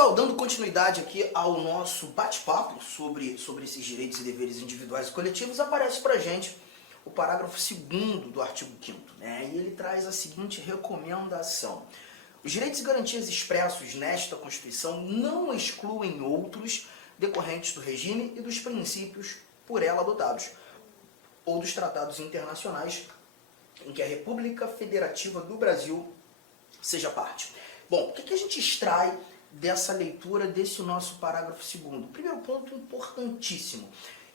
pessoal, dando continuidade aqui ao nosso bate-papo sobre esses direitos e deveres individuais e coletivos, aparece pra gente o parágrafo 2º do artigo 5º, né? E ele traz a seguinte recomendação: os direitos e garantias expressos nesta Constituição não excluem outros decorrentes do regime e dos princípios por ela adotados, ou dos tratados internacionais em que a República Federativa do Brasil seja parte. Bom, o que a gente extrai dessa leitura desse nosso parágrafo 2º? Primeiro ponto importantíssimo: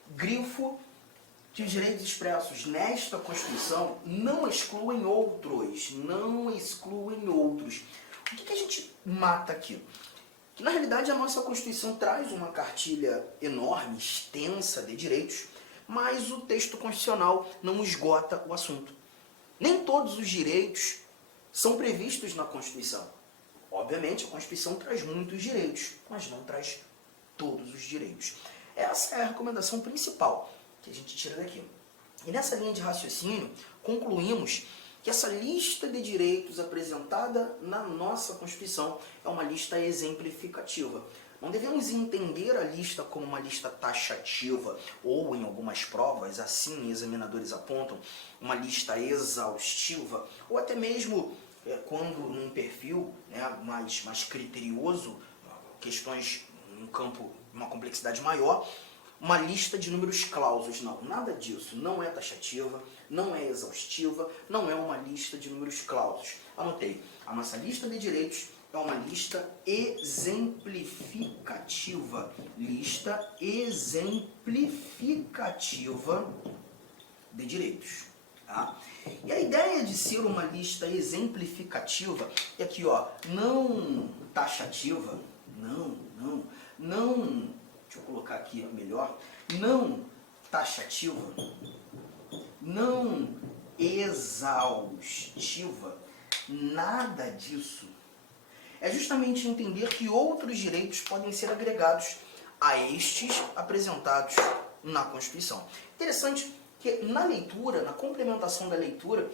grifo que os direitos expressos nesta Constituição não excluem outros. Não excluem outros. O que a gente mata aqui? Que na realidade a nossa Constituição traz uma cartilha enorme, extensa de direitos, mas o texto constitucional não esgota o assunto. Nem todos os direitos são previstos na Constituição. Obviamente, a Constituição traz muitos direitos, mas não traz todos os direitos. Essa é a recomendação principal que a gente tira daqui. E nessa linha de raciocínio, concluímos que essa lista de direitos apresentada na nossa Constituição é uma lista exemplificativa. Não devemos entender a lista como uma lista taxativa ou, em algumas provas, assim examinadores apontam, uma lista exaustiva, ou até mesmo quando num perfil, né, mais criterioso, questões num campo, uma complexidade maior, uma lista de números clausos. Não, nada disso. Não é taxativa, não é exaustiva, não é uma lista de números clausos. Anotei, a nossa lista de direitos é uma lista exemplificativa. Lista exemplificativa de direitos. Tá? E a ideia de ser uma lista exemplificativa é aqui, ó, não taxativa, não, deixa eu colocar aqui melhor, não taxativa, não exaustiva, nada disso. É justamente entender que outros direitos podem ser agregados a estes apresentados na Constituição. Interessante que na leitura, na complementação da leitura,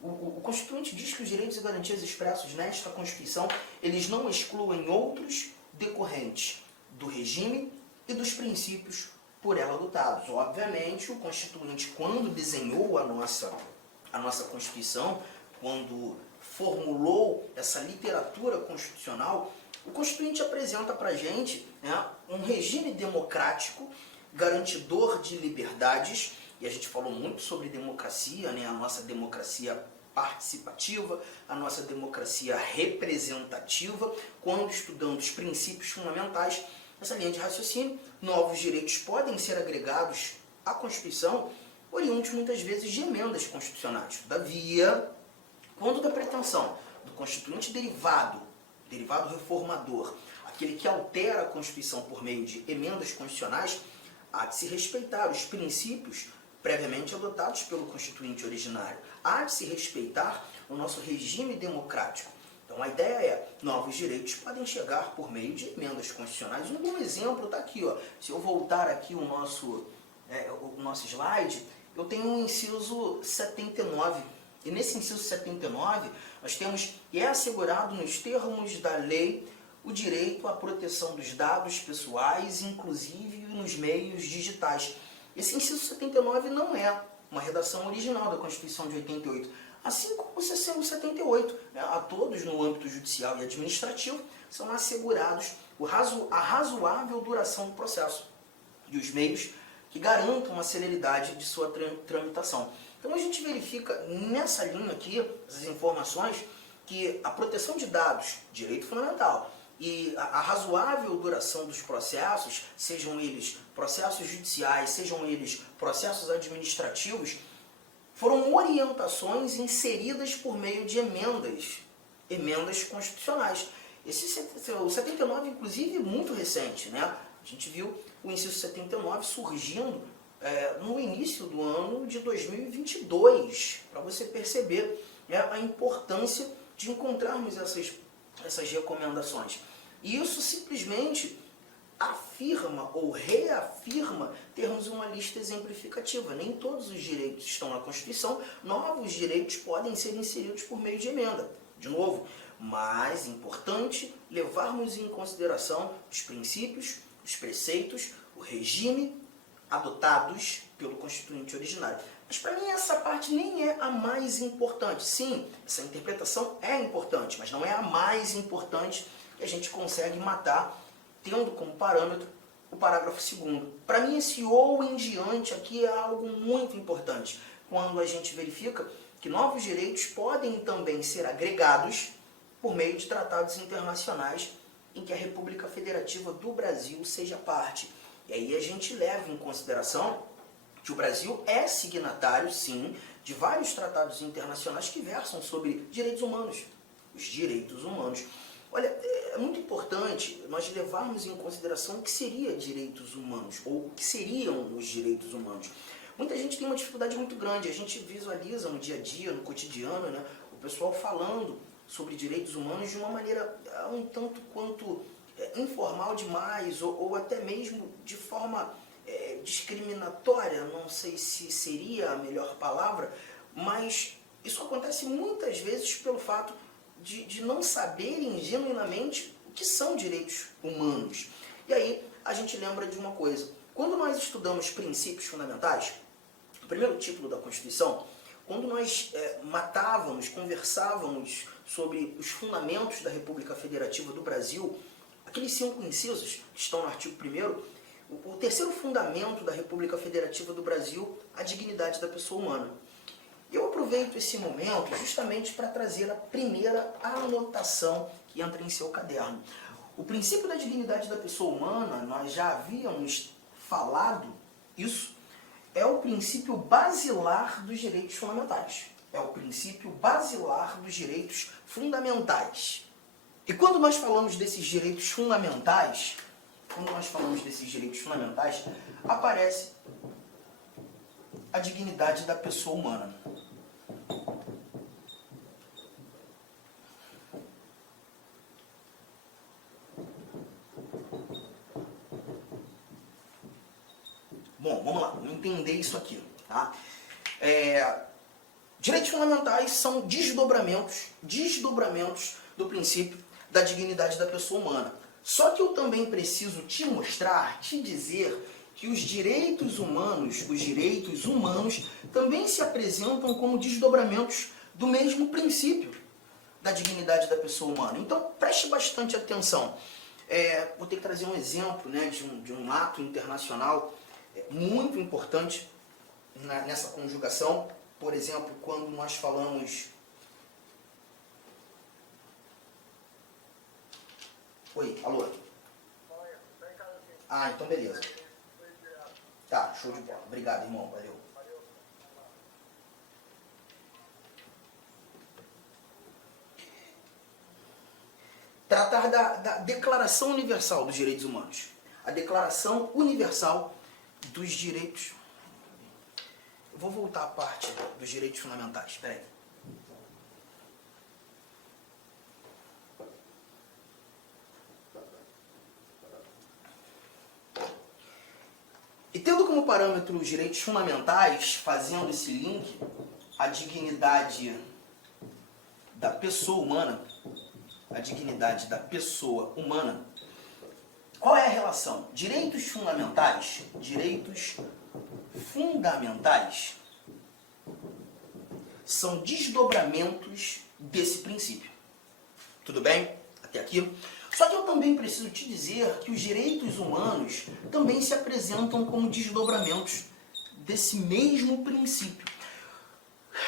o Constituinte diz que os direitos e garantias expressos nesta Constituição, eles não excluem outros decorrentes do regime e dos princípios por ela adotados. Obviamente, o Constituinte, quando desenhou a nossa Constituição, quando formulou essa literatura constitucional, o Constituinte apresenta para a gente, né, um regime democrático, garantidor de liberdades. E a gente falou muito sobre democracia, né? A nossa democracia participativa, a nossa democracia representativa, quando estudando os princípios fundamentais dessa linha de raciocínio. Novos direitos podem ser agregados à Constituição, oriundos muitas vezes de emendas constitucionais. Todavia, quando da pretensão do Constituinte derivado reformador, aquele que altera a Constituição por meio de emendas constitucionais, há de se respeitar os princípios previamente adotados pelo Constituinte originário. Há de se respeitar o nosso regime democrático. Então a ideia é, novos direitos podem chegar por meio de emendas constitucionais. Um bom exemplo está aqui, ó. Se eu voltar aqui o nosso slide, eu tenho um inciso 79. E nesse inciso 79, nós temos que é assegurado nos termos da lei o direito à proteção dos dados pessoais, inclusive nos meios digitais. Esse inciso 79 não é uma redação original da Constituição de 88, assim como o 78, né? A todos no âmbito judicial e administrativo são assegurados a razoável duração do processo e os meios que garantam a celeridade de sua tramitação. Então a gente verifica nessa linha aqui, essas informações, que a proteção de dados, direito fundamental, e a razoável duração dos processos, sejam eles processos judiciais, sejam eles processos administrativos, foram orientações inseridas por meio de emendas constitucionais. O 79, inclusive, é muito recente, né? A gente viu o inciso 79 surgindo no início do ano de 2022, para você perceber, né, a importância de encontrarmos essas recomendações. E isso simplesmente afirma ou reafirma termos uma lista exemplificativa. Nem todos os direitos estão na Constituição, novos direitos podem ser inseridos por meio de emenda. De novo, mais importante levarmos em consideração os princípios, os preceitos, o regime adotados pelo Constituinte originário. Mas para mim essa parte nem é a mais importante. Sim, essa interpretação é importante, mas não é a mais importante que a gente consegue matar tendo como parâmetro o parágrafo 2º. Para mim esse ou em diante aqui é algo muito importante, quando a gente verifica que novos direitos podem também ser agregados por meio de tratados internacionais em que a República Federativa do Brasil seja parte. E aí a gente leva em consideração que o Brasil é signatário, sim, de vários tratados internacionais que versam sobre direitos humanos, os direitos humanos. Olha, é muito importante nós levarmos em consideração o que seria direitos humanos, ou o que seriam os direitos humanos. Muita gente tem uma dificuldade muito grande, a gente visualiza no dia a dia, no cotidiano, né, o pessoal falando sobre direitos humanos de uma maneira um tanto quanto informal demais, ou até mesmo de forma discriminatória, não sei se seria a melhor palavra, mas isso acontece muitas vezes pelo fato de não saberem genuinamente o que são direitos humanos. E aí a gente lembra de uma coisa, quando nós estudamos princípios fundamentais, o primeiro título da Constituição, quando nós conversávamos sobre os fundamentos da República Federativa do Brasil, aqueles 5 incisos que estão no artigo 1º, o terceiro fundamento da República Federativa do Brasil, a dignidade da pessoa humana. Eu aproveito esse momento justamente para trazer a primeira anotação que entra em seu caderno. O princípio da dignidade da pessoa humana, nós já havíamos falado isso, é o princípio basilar dos direitos fundamentais. É o princípio basilar dos direitos fundamentais. E quando nós falamos desses direitos fundamentais, aparece a dignidade da pessoa humana. Bom, vamos lá, vamos entender isso aqui, tá? Direitos fundamentais são desdobramentos do princípio da dignidade da pessoa humana. Só que eu também preciso te mostrar, te dizer que os direitos humanos também se apresentam como desdobramentos do mesmo princípio da dignidade da pessoa humana. Então, preste bastante atenção. Vou ter que trazer um exemplo, né, de um ato internacional muito importante nessa conjugação. Por exemplo, quando nós falamos... Oi, alô? Ah, então beleza. Tá, show de bola. Obrigado, irmão. Valeu. Tratar da Declaração Universal dos Direitos Humanos. A Declaração Universal dos Direitos... Eu vou voltar à parte dos direitos fundamentais. Espera aí. E tendo como parâmetro os direitos fundamentais, fazendo esse link, a dignidade da pessoa humana, qual é a relação? Direitos fundamentais são desdobramentos desse princípio. Tudo bem? Até aqui? Só que eu também preciso te dizer que os direitos humanos também se apresentam como desdobramentos desse mesmo princípio.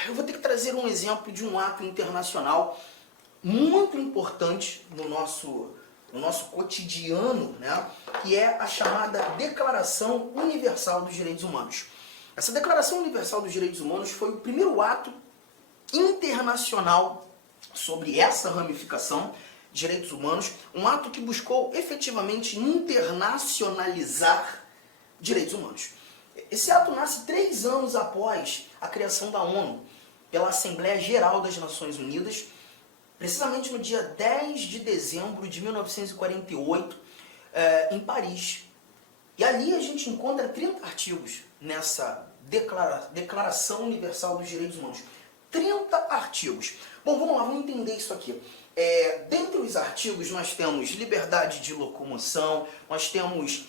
Eu vou ter que trazer um exemplo de um ato internacional muito importante no nosso cotidiano, né, que é a chamada Declaração Universal dos Direitos Humanos. Essa Declaração Universal dos Direitos Humanos foi o primeiro ato internacional sobre essa ramificação de direitos humanos, um ato que buscou efetivamente internacionalizar direitos humanos. Esse ato nasce 3 anos após a criação da ONU, pela Assembleia Geral das Nações Unidas, precisamente no dia 10 de dezembro de 1948, em Paris. E ali a gente encontra 30 artigos nessa Declaração Universal dos Direitos Humanos. 30 artigos. Bom, vamos lá, vamos entender isso aqui. Dentre os artigos nós temos liberdade de locomoção, nós temos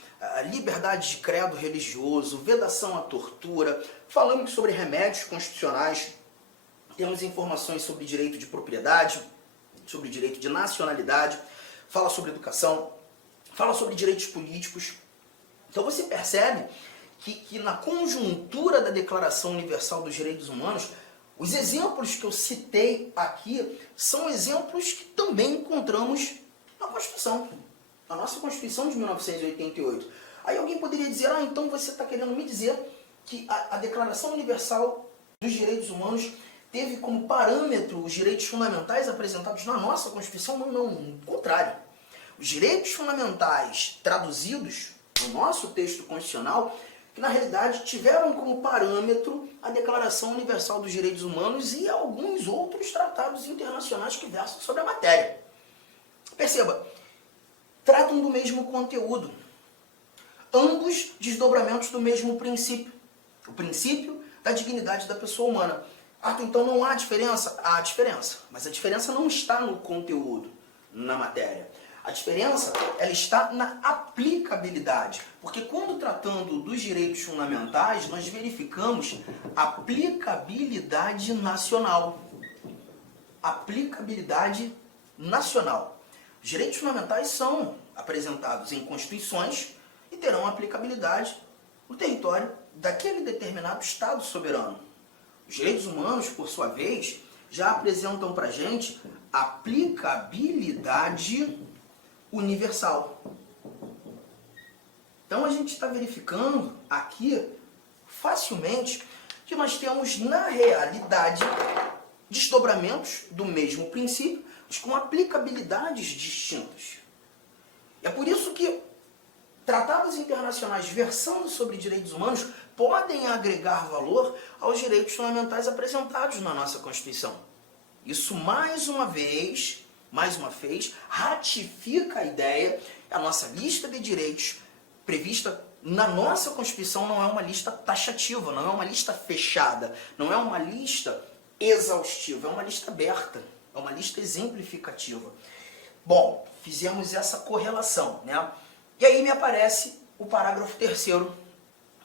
liberdade de credo religioso, vedação à tortura, falamos sobre remédios constitucionais, temos informações sobre direito de propriedade, sobre direito de nacionalidade, fala sobre educação, fala sobre direitos políticos. Então você percebe que na conjuntura da Declaração Universal dos Direitos Humanos, os exemplos que eu citei aqui são exemplos que também encontramos na Constituição, na nossa Constituição de 1988. Aí alguém poderia dizer, então você está querendo me dizer que a Declaração Universal dos Direitos Humanos teve como parâmetro os direitos fundamentais apresentados na nossa Constituição? Não, ao contrário. Os direitos fundamentais traduzidos no nosso texto constitucional, que na realidade tiveram como parâmetro a Declaração Universal dos Direitos Humanos e alguns outros tratados internacionais que versam sobre a matéria. Perceba, tratam do mesmo conteúdo, ambos desdobramentos do mesmo princípio, o princípio da dignidade da pessoa humana. Então não há diferença? Há diferença, mas a diferença não está no conteúdo, na matéria. A diferença, ela está na aplicabilidade, porque quando tratando dos direitos fundamentais, nós verificamos aplicabilidade nacional. Aplicabilidade nacional. Os direitos fundamentais são apresentados em constituições e terão aplicabilidade no território daquele determinado Estado soberano. Os direitos humanos, por sua vez, já apresentam para a gente aplicabilidade universal. Então a gente está verificando aqui facilmente que nós temos na realidade desdobramentos do mesmo princípio, mas com aplicabilidades distintas. É por isso que tratados internacionais versando sobre direitos humanos podem agregar valor aos direitos fundamentais apresentados na nossa Constituição. Isso mais uma vez, ratifica a ideia que a nossa lista de direitos prevista na nossa Constituição não é uma lista taxativa, não é uma lista fechada, não é uma lista exaustiva, é uma lista aberta, é uma lista exemplificativa. Bom, fizemos essa correlação, né? E aí me aparece o parágrafo 3º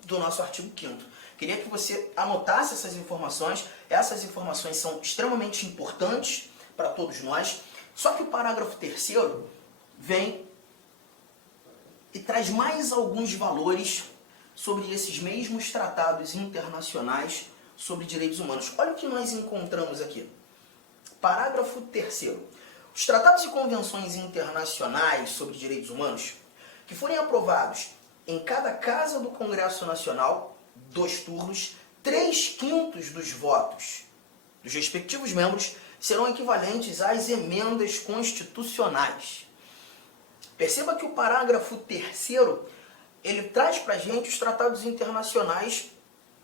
do nosso artigo 5º. Queria que você anotasse essas informações são extremamente importantes para todos nós. Só que o parágrafo 3º vem e traz mais alguns valores sobre esses mesmos tratados internacionais sobre direitos humanos. Olha o que nós encontramos aqui. Parágrafo 3º. Os tratados e convenções internacionais sobre direitos humanos que forem aprovados em cada casa do Congresso Nacional, 2 turnos, 3/5 dos votos dos respectivos membros serão equivalentes às emendas constitucionais. Perceba que o parágrafo 3º, ele traz para a gente os tratados internacionais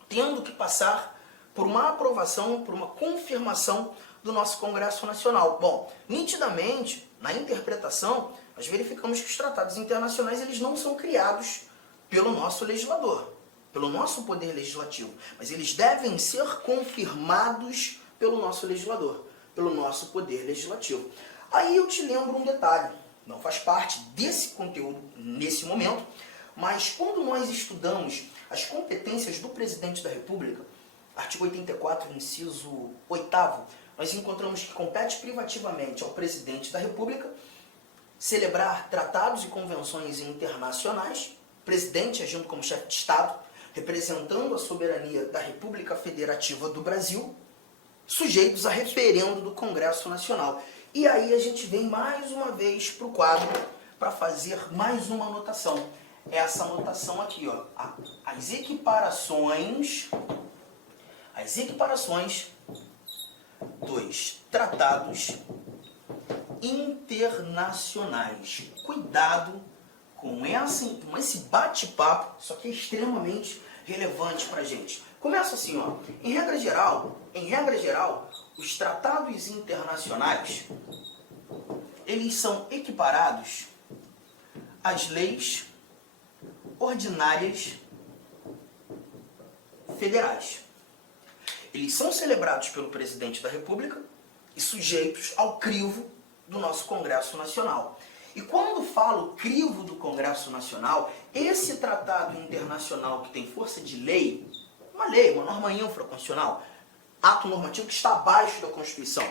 tendo que passar por uma aprovação, por uma confirmação do nosso Congresso Nacional. Bom, nitidamente, na interpretação, nós verificamos que os tratados internacionais eles não são criados pelo nosso legislador, pelo nosso poder legislativo, mas eles devem ser confirmados pelo nosso legislador, pelo nosso poder legislativo. Aí eu te lembro um detalhe, não faz parte desse conteúdo nesse momento, mas quando nós estudamos as competências do Presidente da República, artigo 84, inciso 8º, nós encontramos que compete privativamente ao Presidente da República celebrar tratados e convenções internacionais, Presidente agindo como chefe de Estado, representando a soberania da República Federativa do Brasil, sujeitos a referendo do Congresso Nacional. E aí a gente vem mais uma vez para o quadro para fazer mais uma anotação. Essa anotação aqui, ó, as equiparações dos tratados internacionais. Cuidado com esse bate-papo, isso aqui é extremamente relevante para a gente. Começa assim, ó. Em regra geral, os tratados internacionais, eles são equiparados às leis ordinárias federais. Eles são celebrados pelo Presidente da República e sujeitos ao crivo do nosso Congresso Nacional. E quando falo crivo do Congresso Nacional, esse tratado internacional que tem força de lei, uma norma infraconstitucional, ato normativo que está abaixo da Constituição,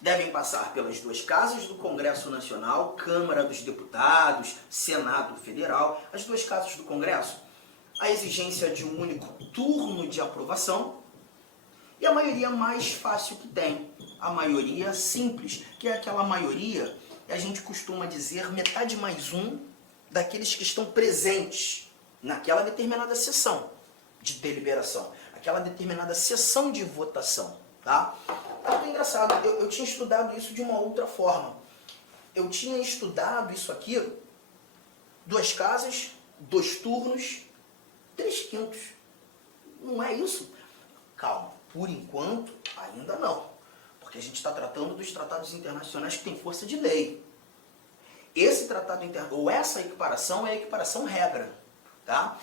devem passar pelas duas casas do Congresso Nacional, Câmara dos Deputados, Senado Federal, as duas casas do Congresso, a exigência de um único turno de aprovação e a maioria mais fácil que tem, a maioria simples, que é aquela maioria que a gente costuma dizer metade mais um daqueles que estão presentes naquela determinada sessão de deliberação, aquela determinada sessão de votação, tá? É muito engraçado, eu tinha estudado isso de uma outra forma. Eu tinha estudado isso aqui, duas casas, dois turnos, 3/5. Não é isso? Calma, por enquanto, ainda não. Porque a gente está tratando dos tratados internacionais que têm força de lei. Esse tratado internacional, ou essa equiparação, é a equiparação regra, tá?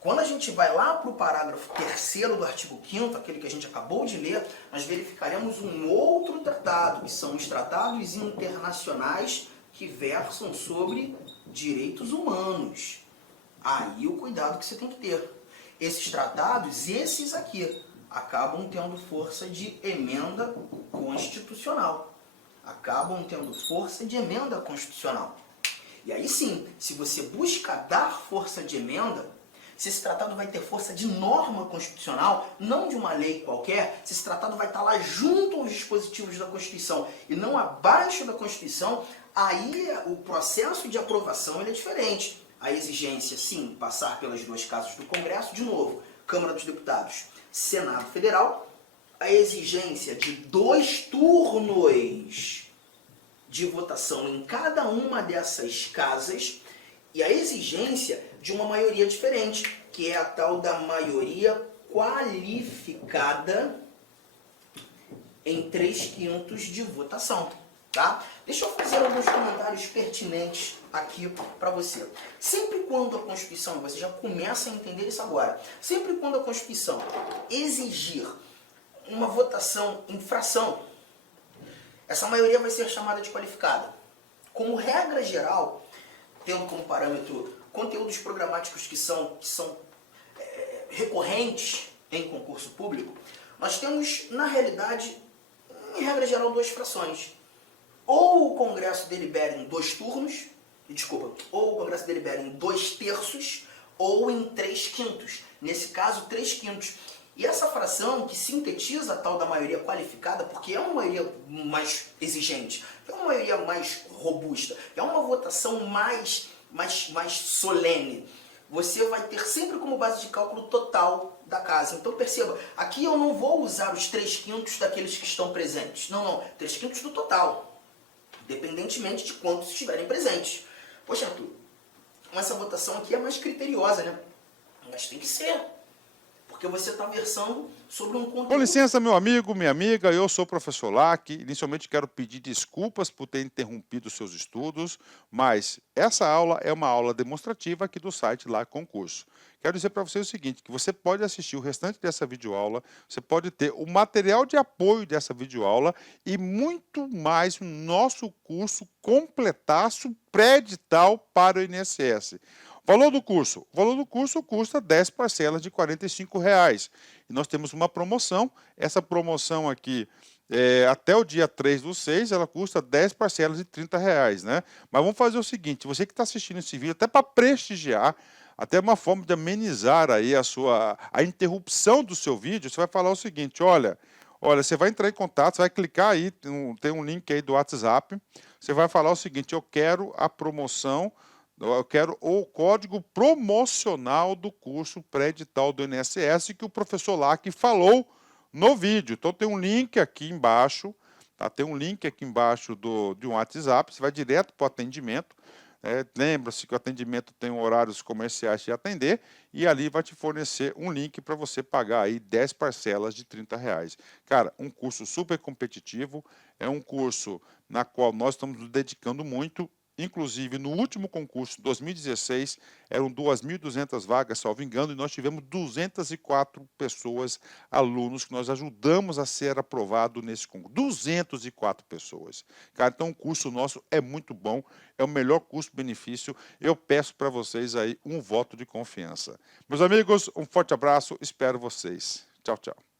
Quando a gente vai lá para o parágrafo 3º do artigo 5º, aquele que a gente acabou de ler, nós verificaremos um outro tratado, que são os tratados internacionais que versam sobre direitos humanos. Aí o cuidado que você tem que ter. Esses tratados, esses aqui, acabam tendo força de emenda constitucional. Acabam tendo força de emenda constitucional. E aí sim, se você busca dar força de emenda, se esse tratado vai ter força de norma constitucional, não de uma lei qualquer, se esse tratado vai estar lá junto aos dispositivos da Constituição e não abaixo da Constituição, aí o processo de aprovação ele é diferente. A exigência, sim, passar pelas duas casas do Congresso, de novo, Câmara dos Deputados, Senado Federal, a exigência de 2 turnos de votação em cada uma dessas casas e a exigência de uma maioria diferente, que é a tal da maioria qualificada em 3/5 de votação. Tá? Deixa eu fazer alguns comentários pertinentes aqui para você. Sempre quando a Constituição, você já começa a entender isso agora, sempre quando a Constituição exigir uma votação em fração, essa maioria vai ser chamada de qualificada. Como regra geral, tendo como parâmetro conteúdos programáticos que são recorrentes em concurso público, nós temos, na realidade, em regra geral, 2 frações. Ou o Congresso delibera em 2 turnos, ou o Congresso delibera em 2/3, ou em 3/5. Nesse caso, 3/5. E essa fração que sintetiza a tal da maioria qualificada, porque é uma maioria mais exigente, é uma maioria mais robusta, é uma votação mais solene, você vai ter sempre como base de cálculo total da casa. Então perceba, aqui eu não vou usar os 3/5 daqueles que estão presentes. Não, 3/5 do total, independentemente de quantos estiverem presentes. Poxa, Arthur, essa votação aqui é mais criteriosa, né? Mas tem que ser, porque você está versando sobre um conteúdo... Com licença, meu amigo, minha amiga, eu sou o professor Lac. Inicialmente quero pedir desculpas por ter interrompido seus estudos, mas essa aula é uma aula demonstrativa aqui do site Lac Concurso. Quero dizer para você o seguinte, que você pode assistir o restante dessa videoaula, você pode ter o material de apoio dessa videoaula e muito mais no nosso curso completaço pré-edital para o INSS. Valor do curso? O valor do curso custa 10 parcelas de R$ 45,00. E nós temos uma promoção. Essa promoção aqui, até o dia 3/6, ela custa 10 parcelas de R$ 30,00, né? Mas vamos fazer o seguinte, você que está assistindo esse vídeo, até para prestigiar, até uma forma de amenizar aí a interrupção do seu vídeo, você vai falar o seguinte, olha, você vai entrar em contato, você vai clicar aí, tem um link aí do WhatsApp, você vai falar o seguinte, eu quero a promoção, eu quero o código promocional do curso pré-edital do INSS que o professor Lac falou no vídeo. Então tem um link aqui embaixo, tá? Tem um link aqui embaixo de um WhatsApp, você vai direto para o atendimento. Lembra-se que o atendimento tem horários comerciais de atender e ali vai te fornecer um link para você pagar aí 10 parcelas de R$ 30,00. Cara, um curso super competitivo, é um curso na qual nós estamos nos dedicando muito. Inclusive, no último concurso, 2016, eram 2.200 vagas, salvo engano, e nós tivemos 204 pessoas, alunos, que nós ajudamos a ser aprovado nesse concurso. 204 pessoas. Cara, então o curso nosso é muito bom, é o melhor custo-benefício. Eu peço para vocês aí um voto de confiança. Meus amigos, um forte abraço, espero vocês. Tchau, tchau.